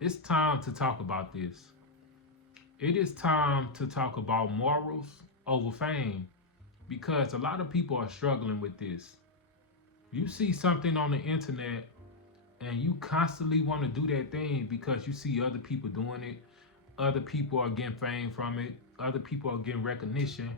It's time to talk about this. It is time to talk about morals over fame because a lot of people are struggling with this. You see something on the internet and you constantly want to do that thing because you see other people doing it. Other people are getting fame from it. Other people are getting recognition.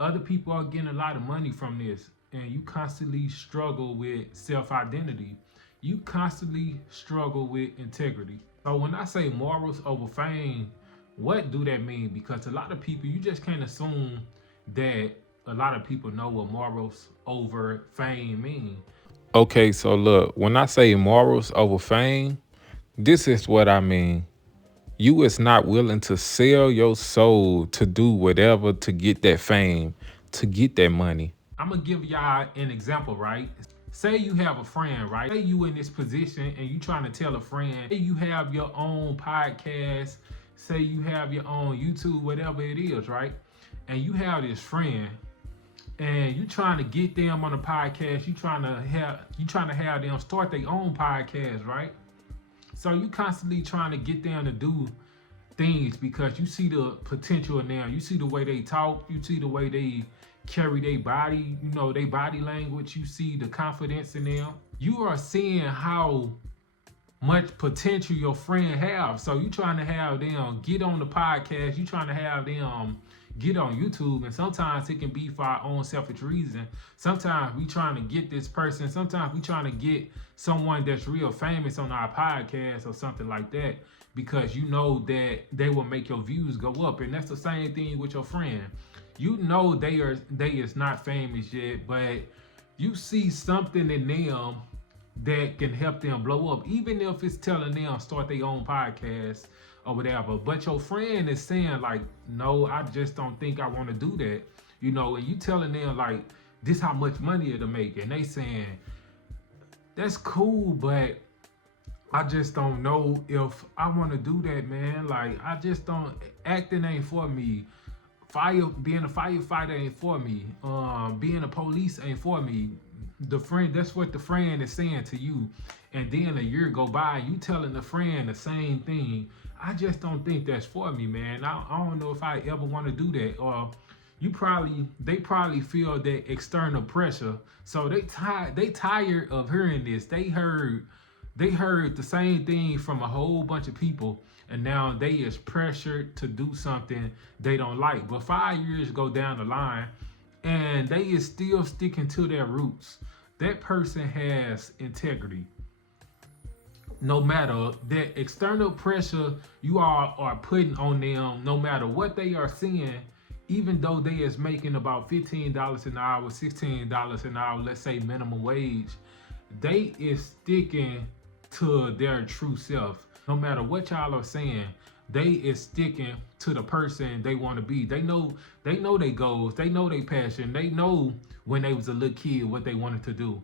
Other people are getting a lot of money from this. And you constantly struggle with self identity. You constantly struggle with integrity. So when I say morals over fame, what do that mean? Because a lot of people, you just can't assume that a lot of people know what morals over fame mean. Okay, so look, when I say morals over fame, this is what I mean. You is not willing to sell your soul to do whatever to get that fame, to get that money. I'm gonna give y'all an example, right? Say you have a friend, right? Say you in this position and you trying to tell a friend, say you have your own podcast, say you have your own YouTube, whatever it is, right? And you have this friend and you trying to get them on a podcast, you trying to have them start their own podcast, right? So you constantly trying to get them to do things because you see the potential in them. You see the way they talk. You see the way they carry their body. You know, their body language. You see the confidence in them. You are seeing how much potential your friend have. So you trying to have them get on the podcast. You trying to have them get on YouTube. And sometimes it can be for our own selfish reason. Sometimes we trying to get this person. Sometimes we trying to get someone that's real famous on our podcast or something like that because you know that they will make your views go up. And that's the same thing with your friend. You know they is not famous yet, but you see something in them that can help them blow up, even if it's telling them start their own podcast or whatever. But your friend is saying like, no, I just don't think I want to do that. You know, and you telling them like, this how much money it'll make, and they saying that's cool, but I just don't know if I want to do that, man. Like, I just don't. Acting ain't for me. Being a firefighter ain't for me. Being a police ain't for me. The friend, that's what the friend is saying to you, and then a year go by, you telling the friend the same thing. I just don't think that's for me, man. I don't know if I ever want to do that. Or they probably feel that external pressure, so they tired of hearing this. They heard the same thing from a whole bunch of people, and now they is pressured to do something they don't like. But 5 years go down the line, and they is still sticking to their roots. That person has integrity. No matter that external pressure you are putting on them, no matter what they are seeing, even though they is making about $15 an hour, $16 an hour, let's say minimum wage, they is sticking to their true self. No matter what y'all are saying, they is sticking to the person they want to be. They know their goals, they know their passion, they know when they was a little kid what they wanted to do.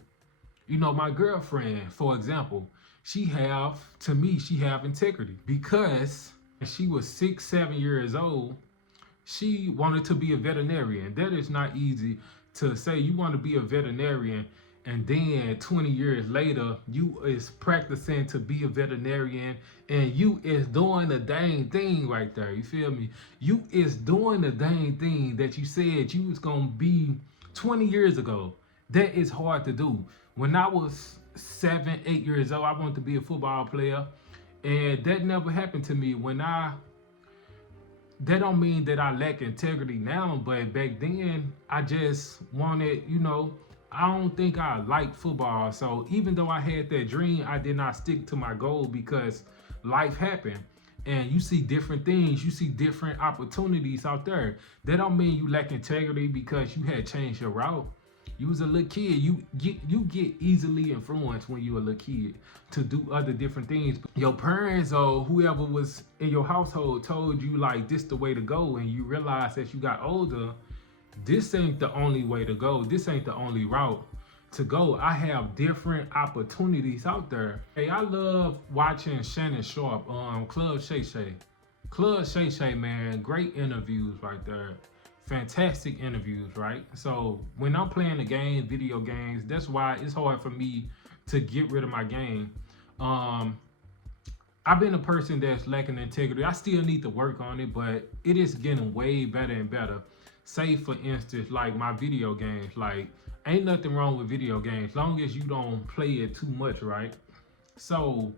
You know, my girlfriend, for example, she have integrity because she was 6, 7 years old. She wanted to be a veterinarian. That is not easy to say you want to be a veterinarian and then 20 years later you is practicing to be a veterinarian and you is doing the dang thing right there. You feel me? You is doing the dang thing that you said you was gonna be 20 years ago. That is hard to do. When I was 7, 8 years old, I wanted to be a football player, and that never happened to me. That don't mean that I lack integrity now, but back then I just wanted, I don't think I liked football. So even though I had that dream, I did not stick to my goal because life happened. And you see different things, you see different opportunities out there. That don't mean you lack integrity because you had changed your route. You was a little kid. You get easily influenced when you a little kid to do other different things. Your parents or whoever was in your household told you like this the way to go, and you realize as you got older, this ain't the only way to go. This ain't the only route to go. I have different opportunities out there. Hey, I love watching Shannon Sharp, Club Shay Shay. Club Shay Shay, man, great interviews right there. Fantastic interviews, right? So when I'm playing the game, video games, that's why it's hard for me to get rid of my game. Um, I've been a person that's lacking integrity. I still need to work on it, but it is getting way better and better. Say for instance, like my video games, like ain't nothing wrong with video games, long as you don't play it too much, right? So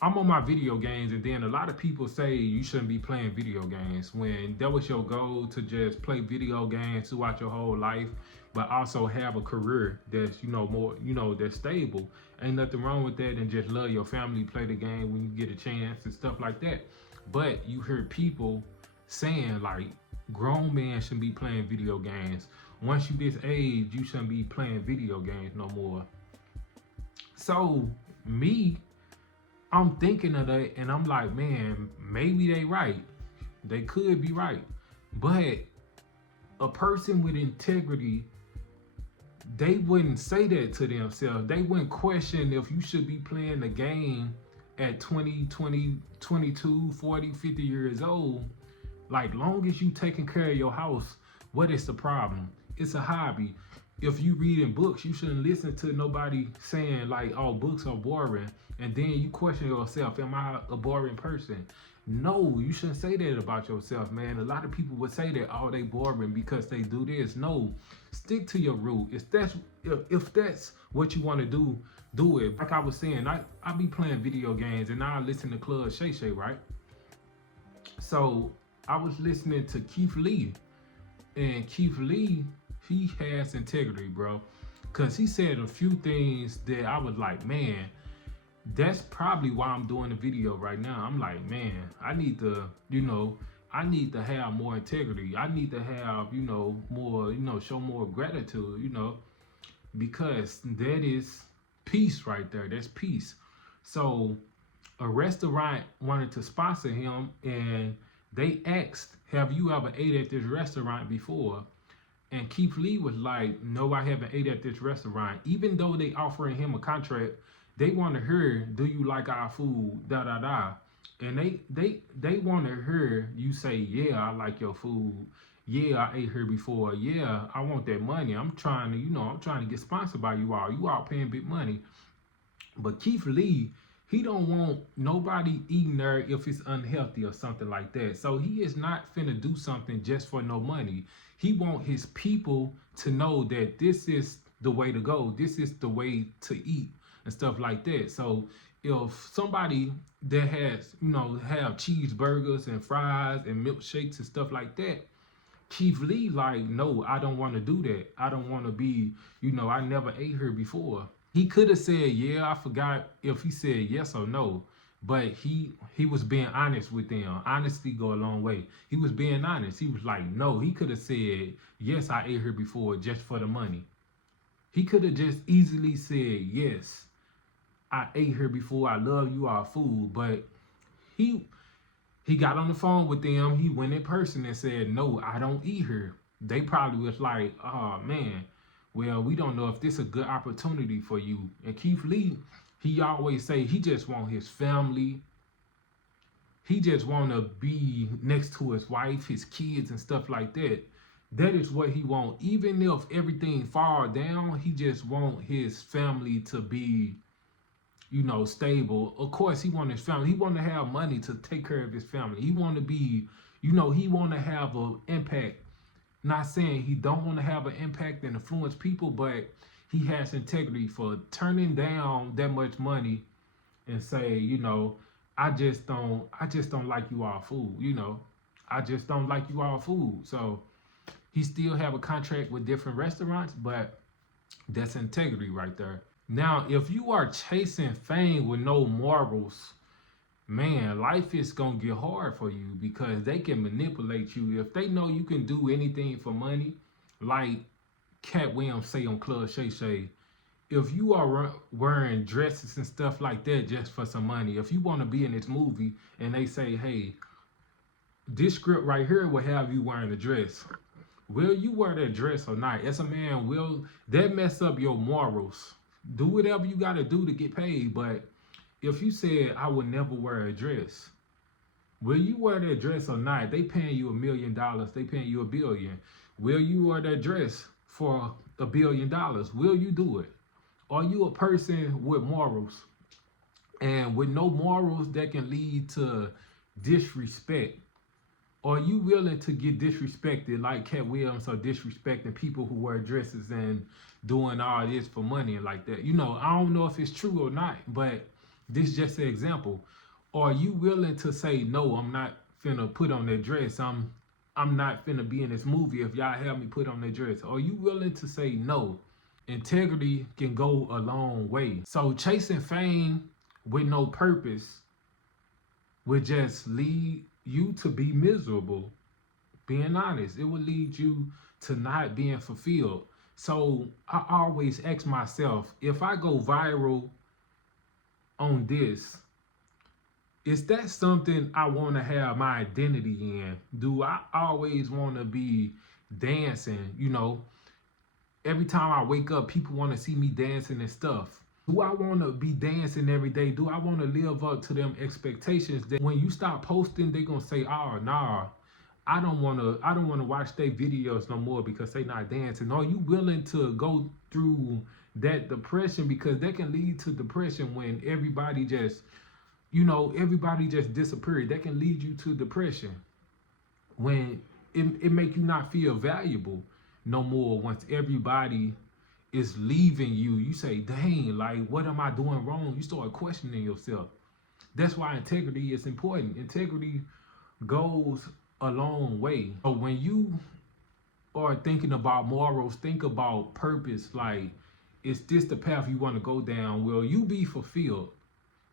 I'm on my video games, and then a lot of people say you shouldn't be playing video games when that was your goal to just play video games throughout your whole life, but also have a career that's more that's stable. Ain't nothing wrong with that, and just love your family, play the game when you get a chance and stuff like that. But you hear people saying like grown men shouldn't be playing video games. Once you this age, you shouldn't be playing video games no more. So me, I'm thinking of that and I'm like, man, maybe they right. They could be right. But a person with integrity, they wouldn't say that to themselves. They wouldn't question if you should be playing the game at 20, 20, 22, 40, 50 years old. Like, long as you taking care of your house, what is the problem? It's a hobby. If you reading books, you shouldn't listen to nobody saying like, "Oh, books are boring," and then you question yourself, "Am I a boring person?" No, you shouldn't say that about yourself, man. A lot of people would say that, "Oh, they boring because they do this." No, stick to your root. If that's what you want to do it. Like I was saying, I be playing video games and I listen to Club Shay Shay, right? So I was listening to Keith Lee, and Keith Lee, he has integrity, bro. Cause he said a few things that I was like, man, that's probably why I'm doing the video right now. I'm like, man, I need to have more integrity. I need to have, more, show more gratitude, because that is peace right there. That's peace. So a restaurant wanted to sponsor him, and they asked, have you ever ate at this restaurant before? And Keith Lee was like, no, I haven't ate at this restaurant. Even though they offering him a contract, they want to hear, do you like our food? Da da da. And they want to hear you say, yeah, I like your food. Yeah, I ate here before. Yeah, I want that money. I'm trying to get sponsored by you all. You all paying big money. But Keith Lee, he don't want nobody eating there if it's unhealthy or something like that. So he is not finna do something just for no money. He want his people to know that this is the way to go. This is the way to eat and stuff like that. So if somebody that has, have cheeseburgers and fries and milkshakes and stuff like that, Keith Lee like, no, I don't want to do that. I don't want to be, I never ate here before. He could have said, yeah, I forgot if he said yes or no, but he was being honest with them. Honesty go a long way. He was being honest. He was like, no, he could have said, yes, I ate here before just for the money. He could have just easily said, yes, I ate here before. I love you all food. But he got on the phone with them. He went in person and said, no, I don't eat here. They probably was like, oh man, well, we don't know if this is a good opportunity for you. And Keith Lee, he always say he just want his family. He just want to be next to his wife, his kids, and stuff like that. That is what he want. Even if everything fall down, he just want his family to be, stable. Of course, he want his family. He want to have money to take care of his family. He want to be, he want to have an impact. Not saying he don't want to have an impact and influence people, but he has integrity for turning down that much money and say, I just don't like you all food, I just don't like you all food. So he still have a contract with different restaurants, but that's integrity right there. Now, if you are chasing fame with no morals, man, life is gonna get hard for you because they can manipulate you. If they know you can do anything for money, like Cat Williams say on Club Shay Shay, if you are wearing dresses and stuff like that just for some money, if you want to be in this movie and they say, hey, this script right here will have you wearing a dress, will you wear that dress or not? As a man, will that mess up your morals? Do whatever you got to do to get paid, but if you said I would never wear a dress, will you wear that dress or not? They paying you $1 million. They paying you $1 billion. Will you wear that dress for $1 billion? Will you do it? Are you a person with morals? And with no morals, that can lead to disrespect. Are you willing to get disrespected like Cat Williams are disrespecting people who wear dresses and doing all this for money and like that? I don't know if it's true or not, but this is just an example. Are you willing to say no? I'm not finna put on that dress. I'm not finna be in this movie if y'all have me put on that dress. Are you willing to say no? Integrity can go a long way. So chasing fame with no purpose would just lead you to be miserable. Being honest, it would lead you to not being fulfilled. So I always ask myself, if I go viral on this, is that something I want to have my identity in? Do I always want to be dancing? Every time I wake up, people want to see me dancing and stuff. Do I want to be dancing every day? Do I want to live up to them expectations that when you stop posting, they gonna say, "Oh, nah, I don't wanna watch their videos no more because they not dancing." Are you willing to go through that depression? Because that can lead to depression when everybody just disappeared. That can lead you to depression when it make you not feel valuable no more. Once everybody is leaving you, you say, dang, like, what am I doing wrong? You start questioning yourself. That's why integrity is important. Integrity goes a long way. So when you are thinking about morals, think about purpose. Like, is this the path you want to go down? Will you be fulfilled?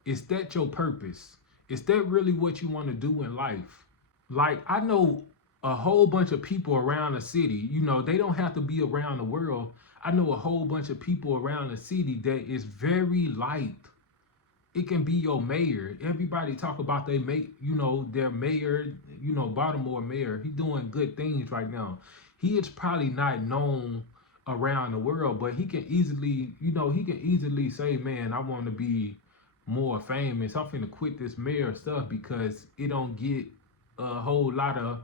Is that your purpose? Is that really what you want to do in life? Like, I know a whole bunch of people around the city, they don't have to be around the world. I know a whole bunch of people around the city that is very light. It can be your mayor. Everybody talk about their mayor, Baltimore mayor. He's doing good things right now. He is probably not known around the world, but he can easily say, man, I want to be more famous. I'm finna quit this mayor stuff because it don't get a whole lot of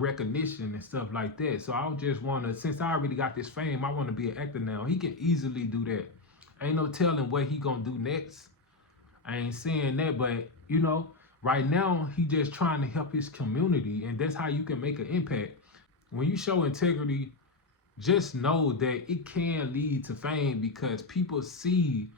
recognition and stuff like that. So I just want to, since I already got this fame, I want to be an actor now. He can easily do that. Ain't no telling what he gonna do next. I ain't saying that, but right now he just trying to help his community, and that's how you can make an impact. When you show integrity, just know that it can lead to fame because people see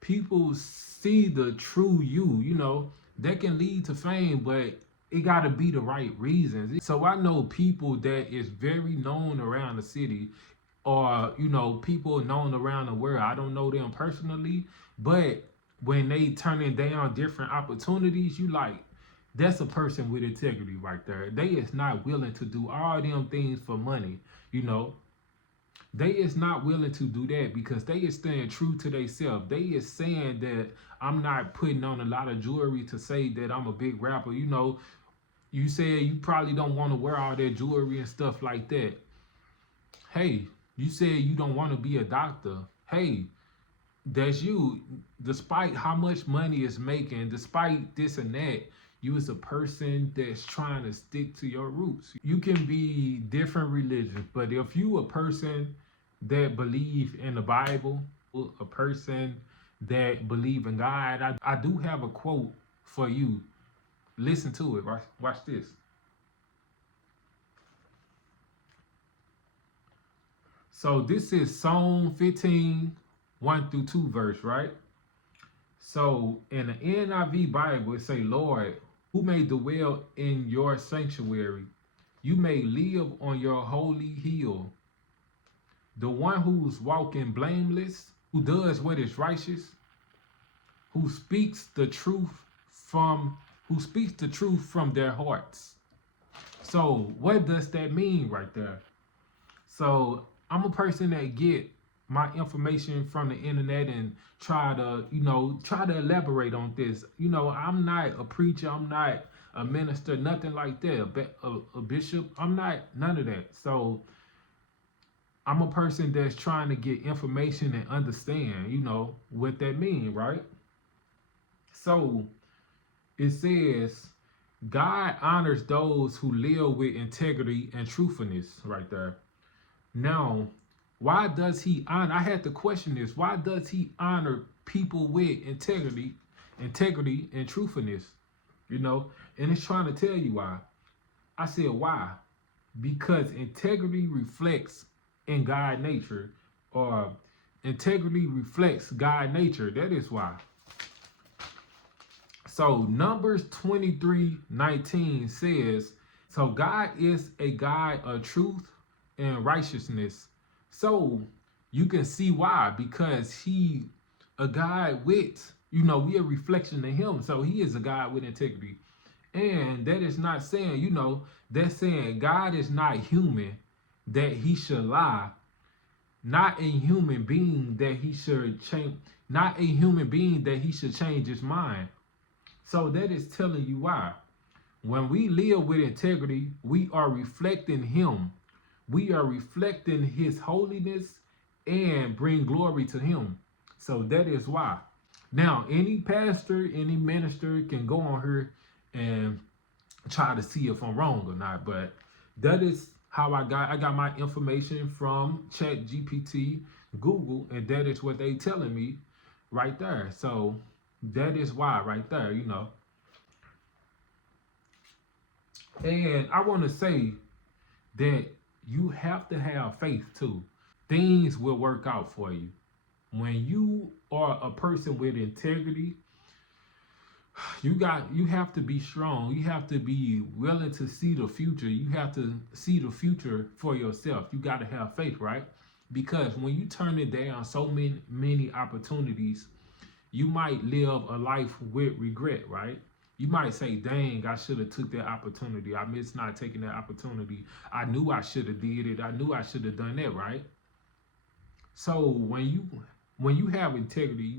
the true you. That can lead to fame, but it got to be the right reasons. So I know people that is very known around the city, or people known around the world. I don't know them personally, but when they turning down different opportunities, you like, that's a person with integrity right there. They is not willing to do all them things for money. They is not willing to do that because they is staying true to themselves. They is saying that I'm not putting on a lot of jewelry to say that I'm a big rapper. You said you probably don't want to wear all that jewelry and stuff like that. Hey, you said you don't want to be a doctor. Hey, that's you. Despite how much money it's making, despite this and that, you is a person that's trying to stick to your roots. You can be different religions, but if you a person that believe in the Bible, a person that believe in God, I do have a quote for you. Listen to it. Watch this. So this is Psalm 15, 1 through 2 verse, right? So in the NIV Bible, it say, Lord, who may dwell in your sanctuary? You may live on your holy hill. The one who's walking blameless, who does what is righteous, who speaks the truth from their hearts. So what does that mean right there? So I'm a person that get my information from the internet and try to elaborate on this. I'm not a preacher, I'm not a minister, nothing like that, a bishop, I'm not none of that. So I'm a person that's trying to get information and understand, what that means, right? So it says, God honors those who live with integrity and truthfulness right there. Now, why does he honor? I had to question this. Why does he honor people with integrity integrity and truthfulness, you know, and it's trying to tell you why. I said why? Because integrity reflects in God nature, or integrity reflects God nature. That is why. So Numbers 23:19 says, so God is a God of truth and righteousness. So you can see why, because he a God with, we a reflection of him. So he is a God with integrity. And that is not saying, that's saying God is not human that he should lie, not a human being that he should change, not a human being that he should change his mind. So that is telling you why. When we live with integrity, we are reflecting him. We are reflecting his holiness and bring glory to him. So that is why. Now, any pastor, any minister can go on here and try to see if I'm wrong or not, but that is how I got my information from Chat GPT, Google, and that is what they telling me right there. So that is why right there. And I want to say that you have to have faith too. Things will work out for you. When you are a person with integrity, you have to be strong. You have to be willing to see the future. You have to see the future for yourself. You got to have faith, right? Because when you turn it down so many opportunities, you might live a life with regret, right? You might say, dang, I should have took that opportunity. I missed not taking that opportunity. I knew I should have did it. I knew I should have done that, right? So when you have integrity,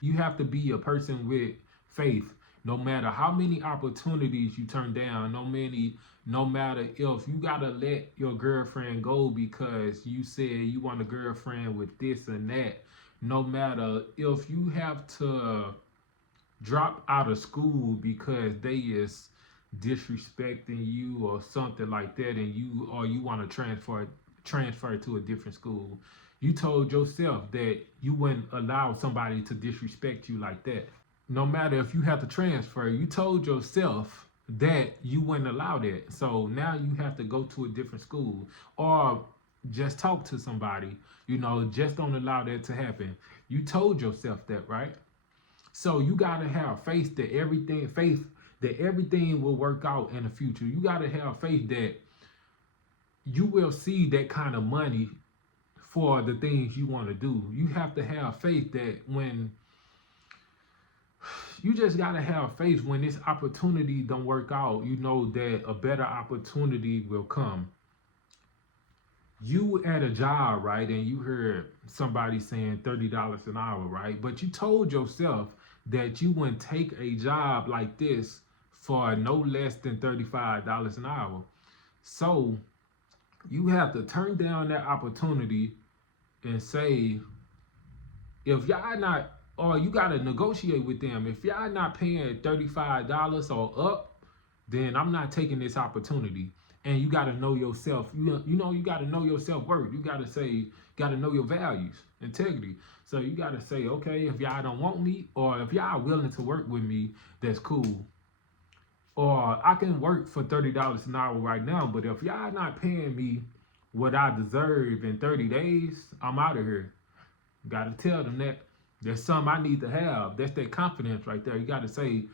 you have to be a person with faith. No matter how many opportunities you turn down, no matter if you gotta let your girlfriend go because you said you want a girlfriend with this and that, no matter if you have to drop out of school because they is disrespecting you or something like that, and you want to transfer to a different school. You told yourself that you wouldn't allow somebody to disrespect you like that. No matter if you have to transfer, you told yourself that you wouldn't allow that. So now you have to go to a different school or just talk to somebody. Just don't allow that to happen. You told yourself that, right? So you gotta have faith that everything will work out in the future. You gotta have faith that you will see that kind of money for the things you want to do. You have to have faith that when you just gotta have faith when this opportunity don't work out, you know that a better opportunity will come. You at a job, right? And you heard somebody saying $30 an hour, right? But you told yourself that you wouldn't take a job like this for no less than $35 an hour. So you have to turn down that opportunity and say, if y'all not, or you got to negotiate with them. If y'all not paying $35 or up, then I'm not taking this opportunity. And you got to know yourself. You got to know your self-worth. You got to know your values, integrity. So you got to say, okay, if y'all don't want me, or if y'all willing to work with me, that's cool. Or I can work for $30 an hour right now, but if y'all not paying me what I deserve in 30 days, I'm out of here. Got to tell them that. There's something I need to have. That's that confidence right there. You got to say,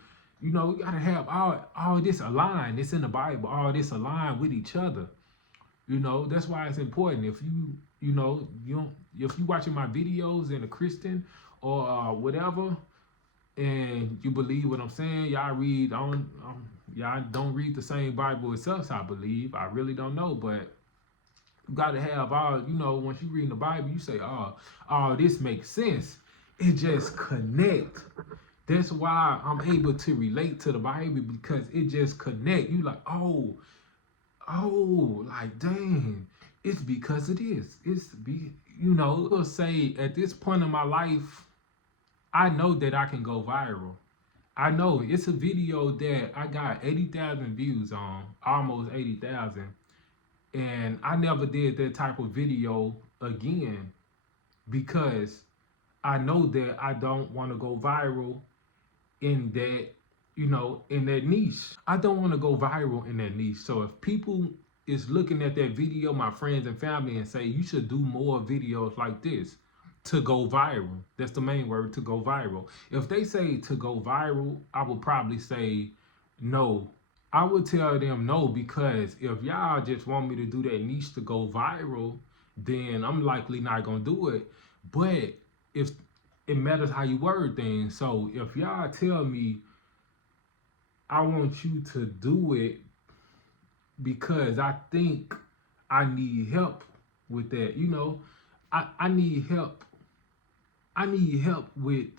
you got to have all this aligned. It's in the Bible. All this aligned with each other. That's why it's important. If if you watching my videos and a Christian or whatever, and you believe what I'm saying, y'all don't read the same Bible as us, I believe. I really don't know, but you got to have all, once you read the Bible, you say, oh, this makes sense. It just connect. That's why I'm able to relate to the Bible, because it just connect. You like, oh, like dang, it's because it is. It'll say at this point in my life, I know that I can go viral. I know it's a video that I got 80,000 views on, almost 80,000. And I never did that type of video again because I know that I don't want to go viral in that, in that niche. I don't want to go viral in that niche. So if people is looking at that video, my friends and family, and say you should do more videos like this to go viral. That's the main word, to go viral. If they say to go viral, I would probably say no. I would tell them no, because if y'all just want me to do that niche to go viral, then I'm likely not gonna do it. But if it matters how you word things, so if y'all tell me I want you to do it because I think I need help with that, I need help. I need help with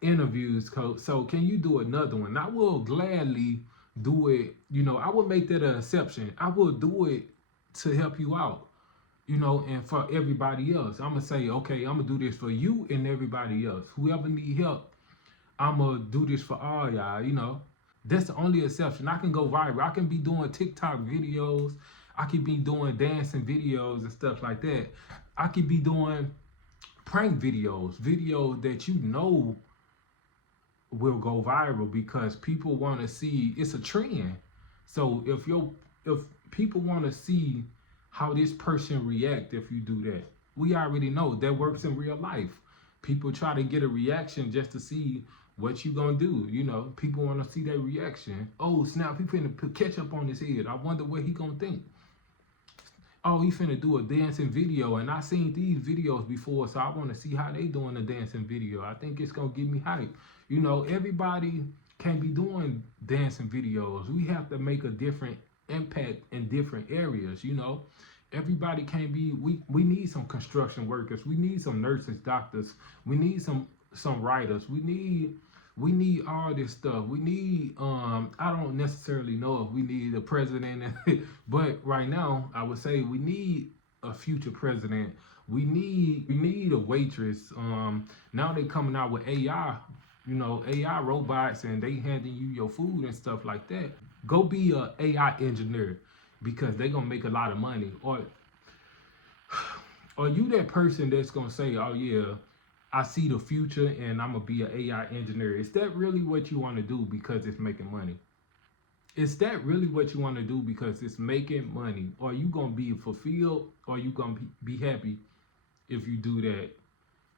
interviews, coach. So can you do another one? I will gladly do it. I will make that an exception. I will do it to help you out, and for everybody else. I'm gonna say, okay, I'm gonna do this for you and everybody else. Whoever need help, I'm gonna do this for all y'all. That's the only exception. I can go viral. I can be doing TikTok videos. I could be doing dancing videos and stuff like that. I could be doing prank videos that will go viral because people want to see. It's a trend. So if people want to see how this person react if you do that, we already know that works in real life. People try to get a reaction just to see what you gonna do. People want to see that reaction. Oh snap, he finna put ketchup on his head. I wonder what he gonna think. Oh, he finna do a dancing video, and I seen these videos before, so I want to see how they doing a dancing video. I think it's gonna give me hype. Everybody can't be doing dancing videos. We have to make a different impact in different areas. Everybody can't be. We need some construction workers. We need some nurses, doctors. We need some writers. We need all this stuff. We need I don't necessarily know if we need a president, but right now I would say we need a future president. We need a waitress. Now they coming out with AI, AI robots, and they handing you your food and stuff like that. Go be a AI engineer because they gonna make a lot of money. Or you that person that's gonna say, oh yeah, I see the future and I'm gonna be an AI engineer. Is that really what you want to do because it's making money? Is that really what you want to do because it's making money? Or are you gonna be fulfilled, or are you gonna be happy if you do that?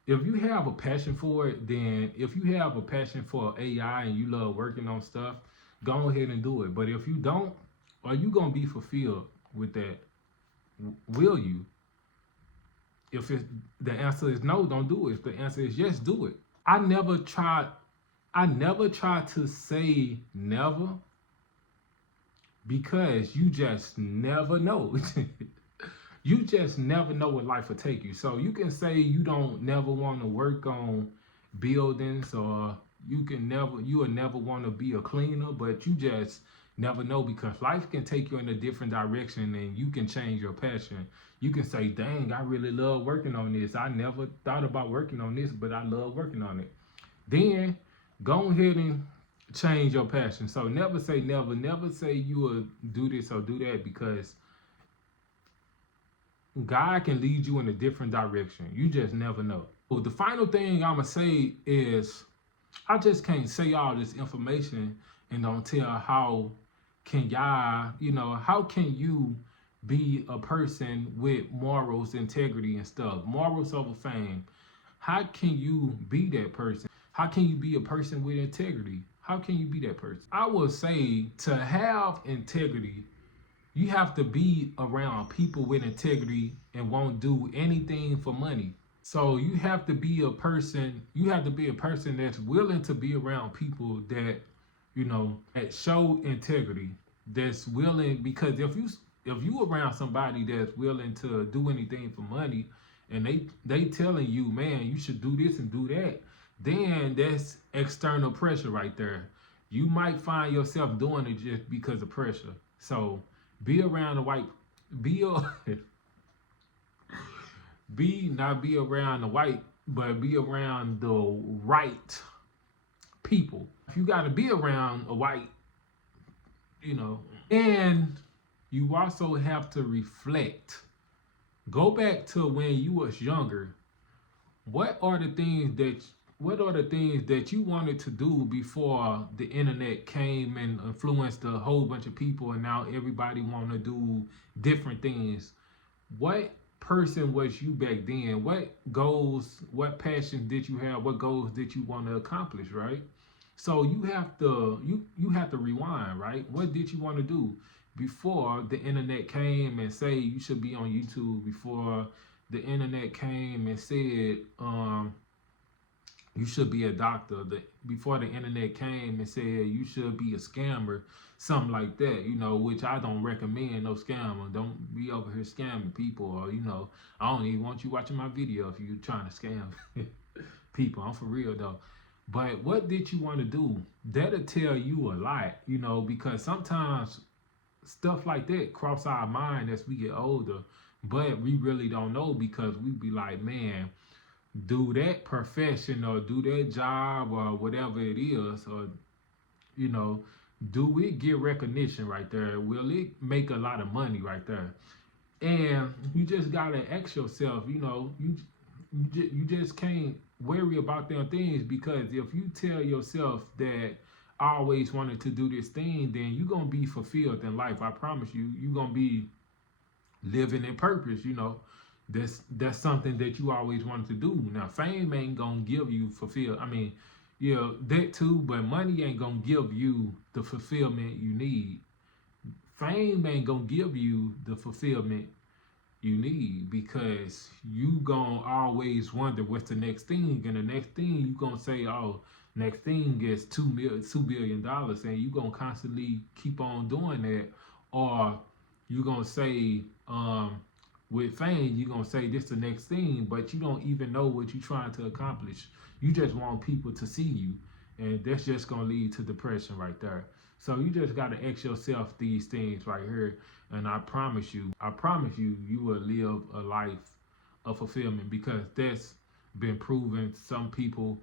If you have a passion for it, then if you have a passion for AI and you love working on stuff, go ahead and do it. But if you don't, are you gonna be fulfilled with that? Will you? If the answer is no, don't do it. If the answer is yes, do it. I never try to say never, because you just never know. You just never know what life will take you. So you can say you don't never want to work on buildings, or you will never want to be a cleaner, but you just never know, because life can take you in a different direction and you can change your passion. You can say, dang, I really love working on this. I never thought about working on this, but I love working on it. Then go ahead and change your passion. So never say never. Never say you will do this or do that, because God can lead you in a different direction. You just never know. Well, the final thing I'm going to say is, I just can't say all this information and don't tell how can y'all, how can you be a person with morals, integrity, and stuff? Morals over fame. How can you be that person? How can you be a person with integrity? How can you be that person? I would say, to have integrity, you have to be around people with integrity and won't do anything for money. So you have to be a person that's willing to be around people that, that show integrity, that's willing, because if you around somebody that's willing to do anything for money, and they telling you, man, you should do this and do that, then that's external pressure right there. You might find yourself doing it just because of pressure. So be around the not be around the white, but be around the right people. If you got to be around a white, and you also have to reflect. Go back to when you was younger. What are the things that what are the things that you wanted to do before the internet came and influenced a whole bunch of people, and now everybody want to do different things? What person was you back then? What goals, what passion did you have? What goals did you want to accomplish, right? So you have to rewind, right? What did you want to do before the internet came and say you should be on YouTube? Before the internet came and said you should be a doctor. Before the internet came and said you should be a scammer, something like that, which I don't recommend. No scammer. Don't be over here scamming people, or I don't even want you watching my video if you're trying to scam people. I'm for real though. But what did you want to do? That'll tell you a lot, because sometimes stuff like that cross our mind as we get older, but we really don't know because we be like, man, do that profession or do that job or whatever it is, or you know, do it get recognition right there? Will it make a lot of money right there? And you just gotta ask yourself, you just can't worry about them things, because if you tell yourself that I always wanted to do this thing, then you're gonna be fulfilled in life. I promise you, you're gonna be living in purpose. That's something that you always wanted to do. Now fame ain't gonna give you fulfill. I mean, yeah, that too, but money ain't gonna give you the fulfillment you need. Fame ain't gonna give you the fulfillment you need, because you gonna always wonder what's the next thing, and the next thing you gonna say, oh, next thing is $2 billion, and you gonna constantly keep on doing that. Or you gonna say, with fame, you gonna say this the next thing, but you don't even know what you're trying to accomplish. You just want people to see you, and that's just gonna lead to depression right there. So you just gotta ask yourself these things right here, and I promise you, you will live a life of fulfillment, because that's been proven. Some people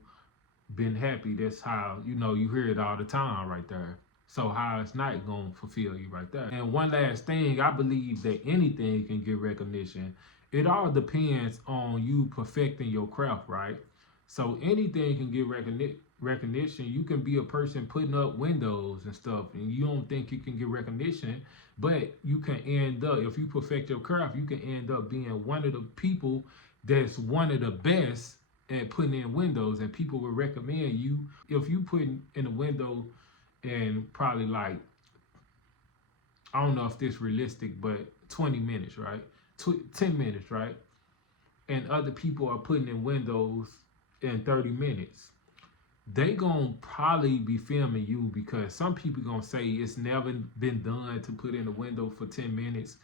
been happy. That's how, you hear it all the time right there. So how it's not gonna fulfill you right there. And one last thing, I believe that anything can get recognition. It all depends on you perfecting your craft, right? So anything can get recognition. You can be a person putting up windows and stuff, and you don't think you can get recognition, but you can end up, if you perfect your craft, you can end up being one of the people that's one of the best at putting in windows, and people will recommend you. If you put in a window and probably, like, I don't know if this realistic, but 20 minutes, right? 10 minutes, right? And other people are putting in windows in 30 minutes. They gonna probably be filming you, because some people gonna say it's never been done to put in a window for 10 minutes.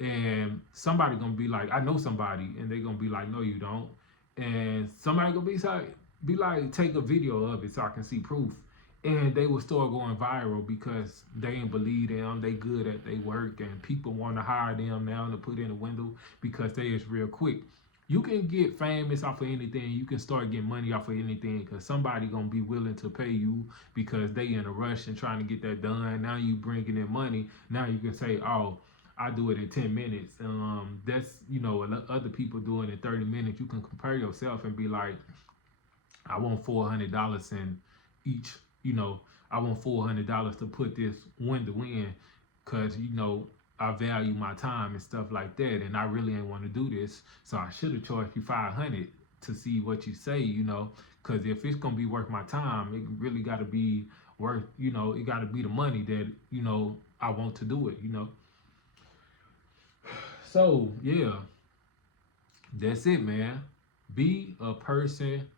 And somebody gonna be like, I know somebody, and they gonna be like, no, you don't. And somebody gonna be like, take a video of it so I can see proof. And they will start going viral because they ain't believe them. They good at their work, and people want to hire them now to put in a window because they is real quick. You can get famous off of anything. You can start getting money off of anything, because somebody gonna be willing to pay you because they in a rush and trying to get that done. Now you bringing in money. Now you can say, oh, I do it in 10 minutes. That's, other people do it in 30 minutes. You can compare yourself and be like, I want $400 in each, I want $400 to put this window in, because, I value my time and stuff like that, and I really ain't want to do this, so I should have charged you $500 to see what you say, because if it's gonna be worth my time, it really got to be worth, it got to be the money that I want to do it, So yeah, that's it, man. Be a person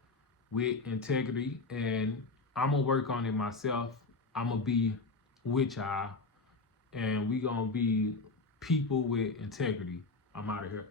with integrity, and I'm gonna work on it myself. I'm gonna be with y'all, and we gonna be people with integrity. I'm out of here.